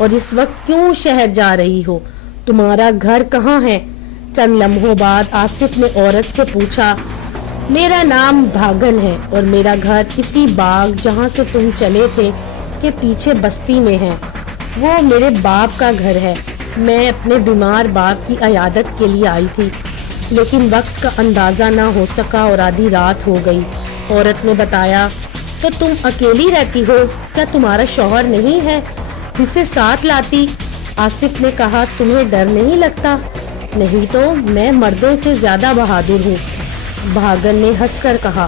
اور اس وقت کیوں شہر جا رہی ہو؟ تمہارا گھر کہاں ہے؟ چند لمحوں بعد آصف نے عورت سے پوچھا، میرا نام بھاگن ہے اور میرا گھر اسی باغ جہاں سے تم چلے تھے کے پیچھے بستی میں ہے۔ وہ میرے باپ کا گھر ہے۔ میں اپنے بیمار باپ کی عیادت کے لیے آئی تھی، لیکن وقت کا اندازہ نہ ہو سکا اور آدھی رات ہو گئی۔ عورت نے بتایا، تو تم اکیلی رہتی ہو؟ کیا تمہارا شوہر نہیں ہے؟ اسے ساتھ لاتی۔ آصف نے کہا، تمہیں ڈر نہیں لگتا؟ نہیں تو میں مردوں سے زیادہ بہادر ہوں، بھاگن نے ہنس کر کہا۔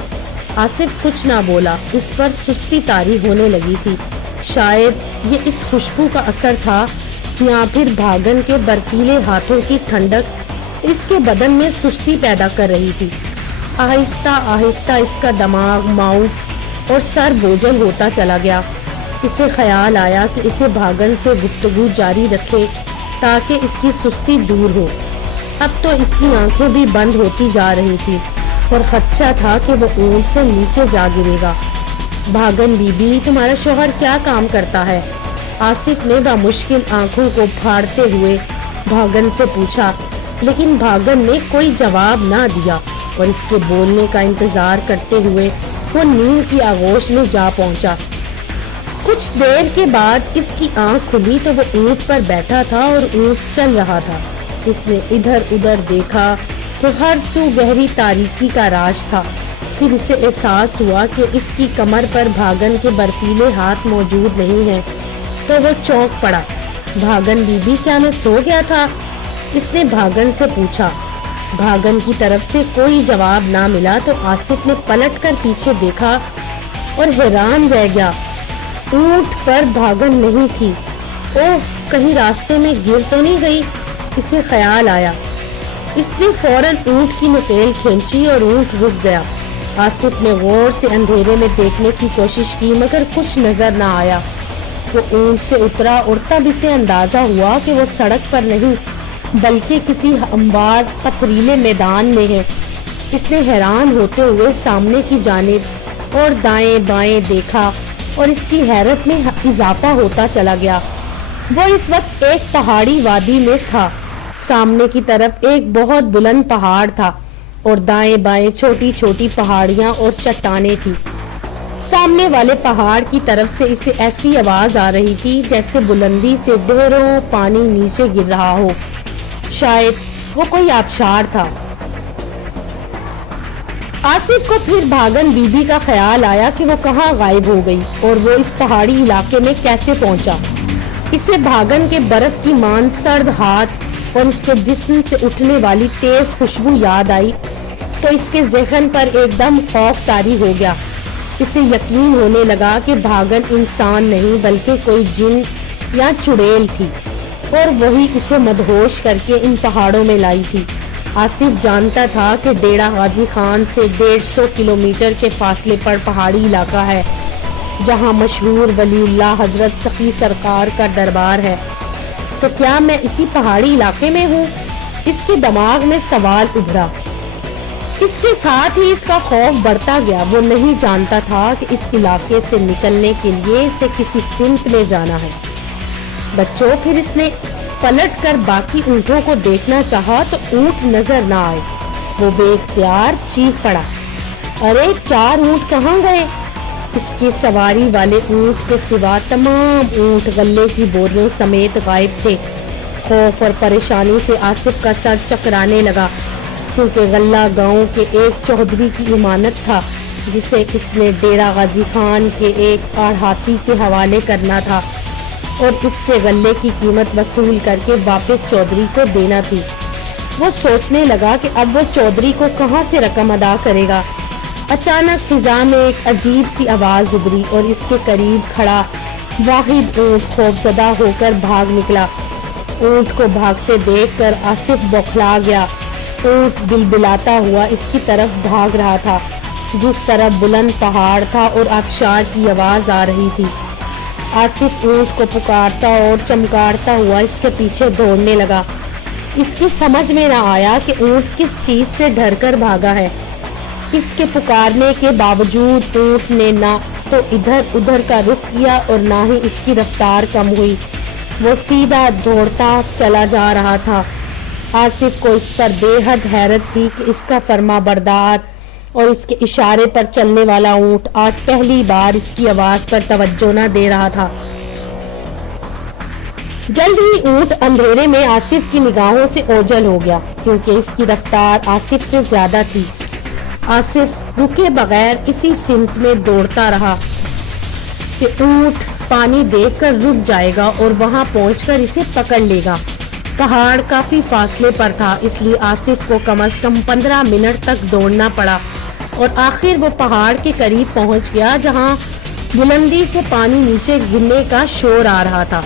آصف کچھ نہ بولا، اس پر سستی طاری ہونے لگی تھی۔ شاید یہ اس خوشبو کا اثر تھا یا پھر بھاگن کے برفیلے ہاتھوں کی ٹھنڈک اس کے بدن میں سستی پیدا کر رہی تھی۔ آہستہ آہستہ اس کا دماغ ماؤس اور سر بوجھل ہوتا چلا گیا۔ اسے خیال آیا کہ اسے بھاگن سے گفتگو جاری رکھے تاکہ اس کی سستی دور ہو۔ اب تو اس کی آنکھیں بھی بند ہوتی جا رہی تھی اور خدشہ تھا کہ وہ اونٹ سے نیچے جا گرے گا۔ بھاگن بی بی، تمہارا شوہر کیا کام کرتا ہے؟ آصف نے بمشکل آنکھوں کو پھاڑتے ہوئے بھاگن سے پوچھا، لیکن بھاگن نے کوئی جواب نہ دیا اور اس کے بولنے کا انتظار کرتے ہوئے وہ نیند کی آغوش میں جا پہنچا۔ کچھ دیر کے بعد اس کی آنکھ کھلی تو وہ اونٹ پر بیٹھا تھا اور اونٹ چل رہا تھا۔ اس نے ادھر ادھر دیکھا تو ہر سو گہری تاریکی کا راز تھا۔ پھر اسے احساس ہوا کہ اس کی کمر پر بھاگن کے برفیلے ہاتھ موجود نہیں ہیں، تو وہ چونک پڑا۔ بھاگن بی بی، کیا میں سو گیا تھا؟ اس نے بھاگن سے پوچھا۔ بھاگن کی طرف سے کوئی جواب نہ ملا تو آصف نے پلٹ کر پیچھے دیکھا اور حیران رہ گیا۔ اونٹ پر بھاگن نہیں تھی۔ اوہ، کہیں راستے میں گر تو نہیں گئی؟ اسے خیال آیا۔ اس نے فوراً اونٹ کی نکیل کھینچی اور اونٹ رک گیا۔ آصف نے غور سے اندھیرے میں دیکھنے کی کوشش کی مگر کچھ نظر نہ آیا۔ وہ اونٹ سے اترا اور تب اسے اندازہ ہوا کہ وہ سڑک پر نہیں بلکہ کسی ہموار پتھریلے میدان میں ہے۔ اس نے حیران ہوتے ہوئے سامنے کی جانب اور دائیں بائیں دیکھا اور اس کی حیرت میں اضافہ ہوتا چلا گیا۔ وہ اس وقت ایک پہاڑی وادی میں تھا۔ سامنے کی طرف ایک بہت بلند پہاڑ تھا اور دائیں بائیں چھوٹی چھوٹی پہاڑیاں اور چٹانیں تھی۔ سامنے والے پہاڑ کی طرف سے اسے ایسی آواز آ رہی تھی جیسے بلندی سے ڈھیروں پانی نیچے گر رہا ہو۔ شاید وہ کوئی آبشار تھا۔ آصف کو پھر بھاگن بی بی کا خیال آیا کہ وہ کہاں غائب ہو گئی اور وہ اس پہاڑی علاقے میں کیسے پہنچا۔ اسے بھاگن کے برف کی مان سرد ہاتھ اور اس کے جسم سے اٹھنے والی تیز خوشبو یاد آئی تو اس کے ذہن پر ایک دم خوف طاری ہو گیا۔ اسے یقین ہونے لگا کہ بھاگن انسان نہیں بلکہ کوئی جن یا چڑیل تھی اور وہی اسے مدہوش کر کے ان پہاڑوں میں لائی تھی۔ آصف جانتا تھا کہ ڈیرہ غازی خان سے 150 کلومیٹر کے فاصلے پر پہاڑی علاقہ ہے جہاں مشہور ولی اللہ حضرت سخی سرکار کا دربار ہے۔ تو کیا میں اسی پہاڑی علاقے میں ہوں؟ اس کے دماغ میں سوال ابھرا۔ اس کے ساتھ ہی اس کا خوف بڑھتا گیا۔ وہ نہیں جانتا تھا کہ اس علاقے سے نکلنے کے لیے اسے کسی سمت میں جانا ہے۔ بچوں، پھر اس نے پلٹ کر باقی اونٹوں کو دیکھنا چاہا تو اونٹ نظر نہ آئے۔ وہ بے اختیار چیخ پڑا، ارے 4 اونٹ کہاں گئے؟ اس کے سواری والے اونٹ کے سوا تمام اونٹ غلے کی بوریوں سمیت غائب تھے۔ خوف اور پریشانی سے آصف کا سر چکرانے لگا کیونکہ غلہ گاؤں کے ایک چودھری کی امانت تھا جسے اس نے ڈیرہ غازی خان کے ایک آڑھاتی کے حوالے کرنا تھا اور اس سے غلے کی قیمت وصول کر کے واپس چودھری کو دینا تھی۔ وہ سوچنے لگا کہ اب وہ چودھری کو کہاں سے رقم ادا کرے گا۔ اچانک فضا میں ایک عجیب سی آواز ابھری اور اس کے قریب کھڑا واحد اونٹ خوفزدہ ہو کر بھاگ نکلا۔ اونٹ کو بھاگتے دیکھ کر آصف بوکھلا گیا۔ اونٹ بلبلاتا ہوا اس کی طرف بھاگ رہا تھا جس طرف بلند پہاڑ تھا اور آبشار کی آواز آ رہی تھی۔ آصف اونٹ کو پکارتا اور چمکارتا ہوا اس کے پیچھے دوڑنے لگا۔ اس کی سمجھ میں نہ آیا کہ اونٹ کس چیز سے ڈر کر بھاگا ہے۔ اس کے پکارنے کے باوجود اونٹ نے نہ تو ادھر ادھر کا رخ کیا اور نہ ہی اس کی رفتار کم ہوئی۔ وہ سیدھا دوڑتا چلا جا رہا تھا۔ آصف کو اس پر بے حد حیرت تھی کہ اس کا فرما بردار اور اس کے اشارے پر چلنے والا اونٹ آج پہلی بار اس کی آواز پر توجہ نہ دے رہا تھا۔ جلد ہی اونٹ اندھیرے میں آصف کی نگاہوں سے اوجھل ہو گیا، کیونکہ اس کی رفتار آصف سے زیادہ تھی۔ آصف رکے بغیر اسی سمت میں دوڑتا رہا کہ اونٹ پانی دیکھ کر رک جائے گا اور وہاں پہنچ کر اسے پکڑ لے گا۔ پہاڑ کافی فاصلے پر تھا، اس لیے آصف کو کم از کم 15 منٹ تک دوڑنا پڑا اور آخر وہ پہاڑ کے قریب پہنچ گیا جہاں بلندی سے پانی نیچے گرنے کا شور آ رہا تھا۔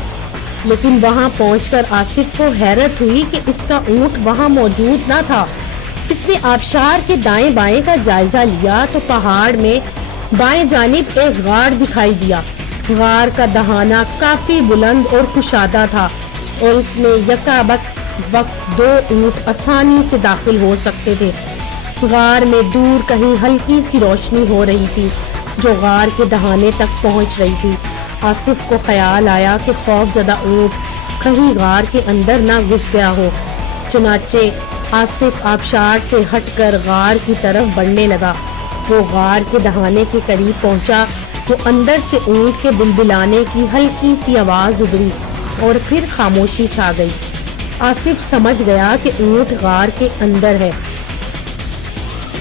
لیکن وہاں پہنچ کر آصف کو حیرت ہوئی کہ اس کا اونٹ وہاں موجود نہ تھا۔ اس نے آبشار کے دائیں بائیں کا جائزہ لیا تو پہاڑ میں بائیں جانب ایک غار دکھائی دیا۔ غار کا دہانہ کافی بلند اور کشادہ تھا اور اس میں وقت 2 اونٹ آسانی سے داخل ہو سکتے تھے۔ غار میں دور کہیں ہلکی سی روشنی ہو رہی تھی جو غار کے دہانے تک پہنچ رہی تھی۔ آصف کو خیال آیا کہ خوف زدہ اونٹ کہیں غار کے اندر نہ گھس گیا ہو، چنانچہ آصف آبشار سے ہٹ کر غار کی طرف بڑھنے لگا۔ وہ غار کے دہانے کے قریب پہنچا تو اندر سے اونٹ کے بلبلانے کی ہلکی سی آواز ابھری اور پھر خاموشی چھا گئی۔ آصف سمجھ گیا کہ اونٹ غار کے اندر ہے۔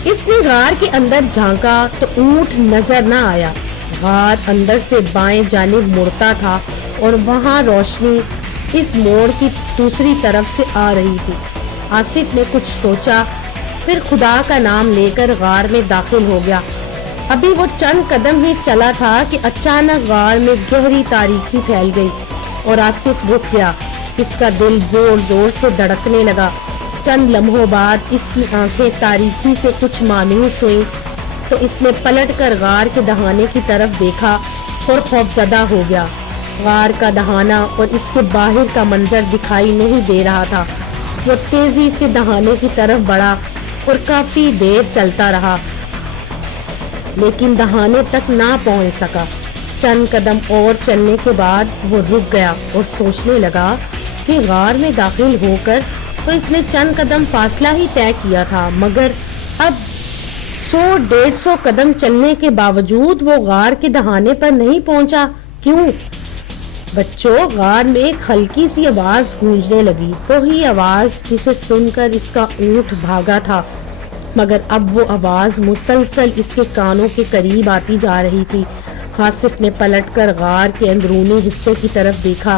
اس نے غار کے اندر جھانکا تو اونٹ نظر نہ آیا۔ غار اندر سے بائیں جانب مڑتا تھا اور وہاں روشنی اس موڑ کی دوسری طرف سے آ رہی تھی۔ آصف نے کچھ سوچا، پھر خدا کا نام لے کر غار میں داخل ہو گیا۔ ابھی وہ چند قدم ہی چلا تھا کہ اچانک غار میں گہری تاریکی پھیل گئی اور آصف رک گیا۔ اس کا دل زور زور سے دھڑکنے لگا۔ چند لمحوں بعد اس کی آنکھیں تاریکی سے کچھ مانوس ہوئیں تو اس نے پلٹ کر غار کے دہانے کی طرف دیکھا اور خوفزدہ ہو گیا۔ غار کا دہانہ اور اس کے باہر کا منظر دکھائی نہیں دے رہا تھا۔ وہ تیزی سے دہانے کی طرف بڑھا اور کافی دیر چلتا رہا، لیکن دہانے تک نہ پہنچ سکا۔ چند قدم اور چلنے کے بعد وہ رک گیا اور سوچنے لگا کہ غار میں داخل ہو کر تو اس نے چند قدم فاصلہ ہی طے کیا تھا، مگر اب 100-150 قدم چلنے کے باوجود وہ غار کے دہانے پر نہیں پہنچا۔ کیوں؟ بچوں، غار میں ایک ہلکی سی آواز گونجنے لگی، وہی آواز جسے سن کر اس کا اونٹ بھاگا تھا، مگر اب وہ آواز مسلسل اس کے کانوں کے قریب آتی جا رہی تھی۔ آصف نے پلٹ کر غار کے اندرونی حصے کی طرف دیکھا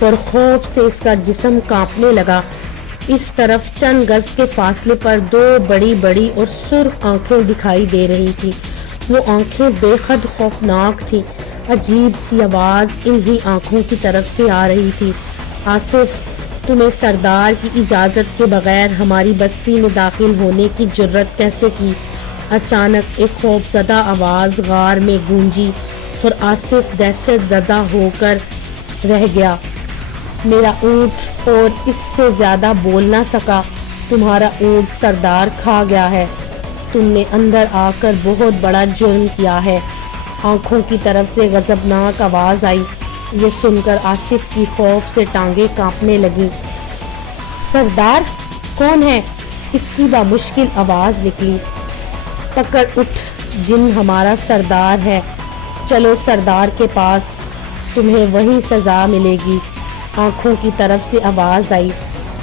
اور خوف سے اس کا جسم کانپنے لگا۔ اس طرف چند گز کے فاصلے پر 2 بڑی بڑی اور سرخ آنکھیں دکھائی دے رہی تھی۔ وہ آنکھیں بے حد خوفناک تھی۔ عجیب سی آواز انہی آنکھوں کی طرف سے آ رہی تھی۔ آصف، تمہیں سردار کی اجازت کے بغیر ہماری بستی میں داخل ہونے کی جرت کیسے کی؟ اچانک ایک خوفزدہ آواز غار میں گونجی اور آصف دہشت زدہ ہو کر رہ گیا۔ میرا اونٹ اور اس سے زیادہ بول نہ سکا۔ تمہارا اونٹ سردار کھا گیا ہے۔ تم نے اندر آ کر بہت بڑا جرم کیا ہے۔ آنکھوں کی طرف سے غضبناک آواز آئی۔ یہ سن کر آصف کی خوف سے ٹانگیں کانپنے لگیں۔ سردار کون ہے؟ اس کی بامشکل آواز نکلی۔ پکڑ اٹھ، جن ہمارا سردار ہے۔ چلو سردار کے پاس، تمہیں وہیں سزا ملے گی۔ آنکھوں کی طرف سے آواز آئی۔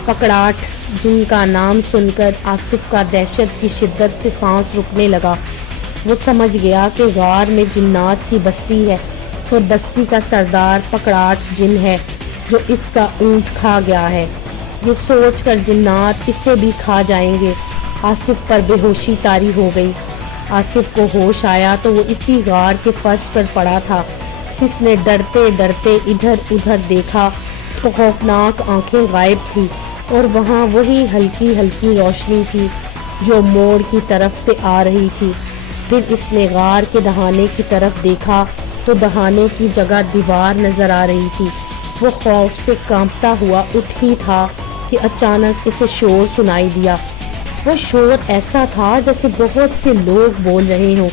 پکڑاٹ، جن کا نام سن کر آصف کا دہشت کی شدت سے سانس رکنے لگا۔ وہ سمجھ گیا کہ غار میں جنات کی بستی ہے اور بستی کا سردار پکڑاٹ جن ہے جو اس کا اونٹ کھا گیا ہے۔ یہ سوچ کر جنات اسے بھی کھا جائیں گے۔ آصف پر بے ہوشی طاری ہو گئی۔ آصف کو ہوش آیا تو وہ اسی غار کے فرش پر پڑا تھا۔ اس نے ڈرتے ڈرتے ادھر ادھر دیکھا تو خوفناک آنکھیں غائب تھی اور وہاں وہی ہلکی ہلکی روشنی تھی جو موڑ کی طرف سے آ رہی تھی۔ پھر اس نے غار کے دہانے کی طرف دیکھا تو دہانے کی جگہ دیوار نظر آ رہی تھی۔ وہ خوف سے کانپتا ہوا اٹھ ہی تھا کہ اچانک اسے شور سنائی دیا۔ وہ شور ایسا تھا جیسے بہت سے لوگ بول رہے ہوں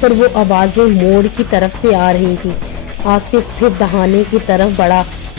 اور وہ آوازیں موڑ کی طرف سے آ رہی تھی۔ آصف پھر دہانے کی طرف بڑھا